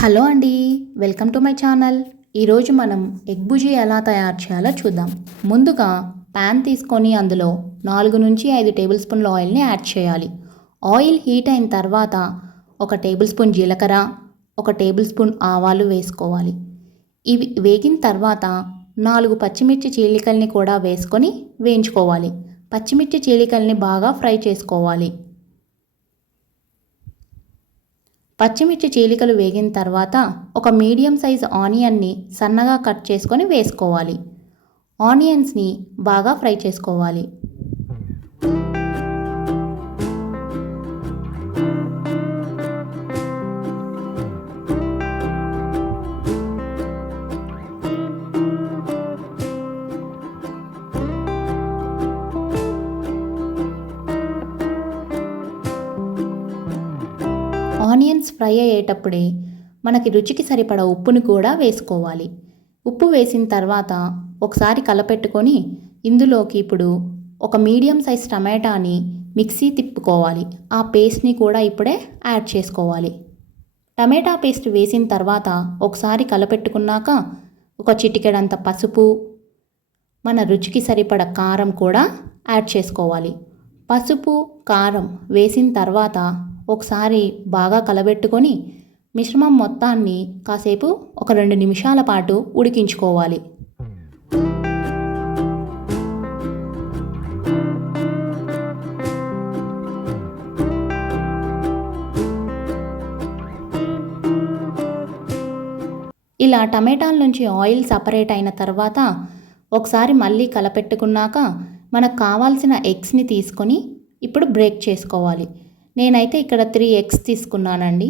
Hello అండి welcome to my channel. ఈరోజు మనం ఎగ్ బుజీ ఎలా తయారు చేయాలో చూద్దాం. ముందుగా ప్యాన్ తీసుకొని అందులో నాలుగు నుంచి ఐదు టేబుల్ స్పూన్ల ఆయిల్ని యాడ్ చేయాలి. ఆయిల్ హీట్ అయిన తర్వాత ఒక టేబుల్ స్పూన్ జీలకర్ర ఒక టేబుల్ స్పూన్ ఆవాలు వేసుకోవాలి. ఇవి వేగిన తర్వాత నాలుగు పచ్చిమిర్చి చీలికల్ని కూడా వేసుకొని వేయించుకోవాలి. పచ్చిమిర్చి చీలికల్ని బాగా ఫ్రై చేసుకోవాలి. పచ్చిమిర్చి చీలికలు వేగిన తర్వాత ఒక మీడియం సైజ్ ఆనియన్ని సన్నగా కట్ చేసుకొని వేసుకోవాలి. ఆనియన్స్ని బాగా ఫ్రై చేసుకోవాలి. ఆనియన్స్ ఫ్రై అయ్యేటప్పుడే మనకి రుచికి సరిపడ ఉప్పుని కూడా వేసుకోవాలి. ఉప్పు వేసిన తర్వాత ఒకసారి కలపెట్టుకొని ఇందులోకి ఇప్పుడు ఒక మీడియం సైజ్ టమాటాని మిక్సీ తిప్పుకోవాలి. ఆ పేస్ట్ని కూడా ఇప్పుడే యాడ్ చేసుకోవాలి. టమాటా పేస్ట్ వేసిన తర్వాత ఒకసారి కలపెట్టుకున్నాక ఒక చిటికెడంత పసుపు మన రుచికి సరిపడ కారం కూడా యాడ్ చేసుకోవాలి. పసుపు కారం వేసిన తర్వాత ఒకసారి బాగా కలబెట్టుకొని మిశ్రమం మొత్తాన్ని కాసేపు ఒక రెండు నిమిషాల పాటు ఉడికించుకోవాలి. ఇలా టమాటాల నుంచి ఆయిల్ సపరేట్ అయిన తర్వాత ఒకసారి మళ్ళీ కలపెట్టుకున్నాక మనకు కావాల్సిన ఎగ్స్ని తీసుకొని ఇప్పుడు బ్రేక్ చేసుకోవాలి. నేనైతే ఇక్కడ త్రీ ఎగ్స్ తీసుకున్నానండి.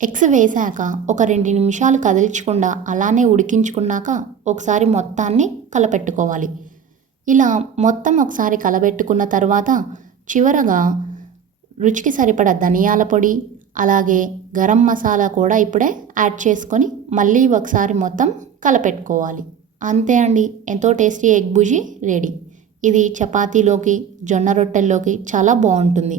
ఎగ్స్ వేశాక ఒక రెండు నిమిషాలు కదిలించకుండా అలానే ఉడికించుకున్నాక ఒకసారి మొత్తాన్ని కలపెట్టుకోవాలి. ఇలా మొత్తం ఒకసారి కలబెట్టుకున్న తర్వాత చివరగా రుచికి సరిపడ ధనియాల పొడి అలాగే గరం మసాలా కూడా ఇప్పుడే యాడ్ చేసుకొని మళ్ళీ ఒకసారి మొత్తం కలపెట్టుకోవాలి. అంతే అండి ఎంతో టేస్టీ ఎగ్ బుజీ రెడీ. ఇది చపాతీలోకి జొన్న రొట్టెల్లోకి చాలా బాగుంటుంది.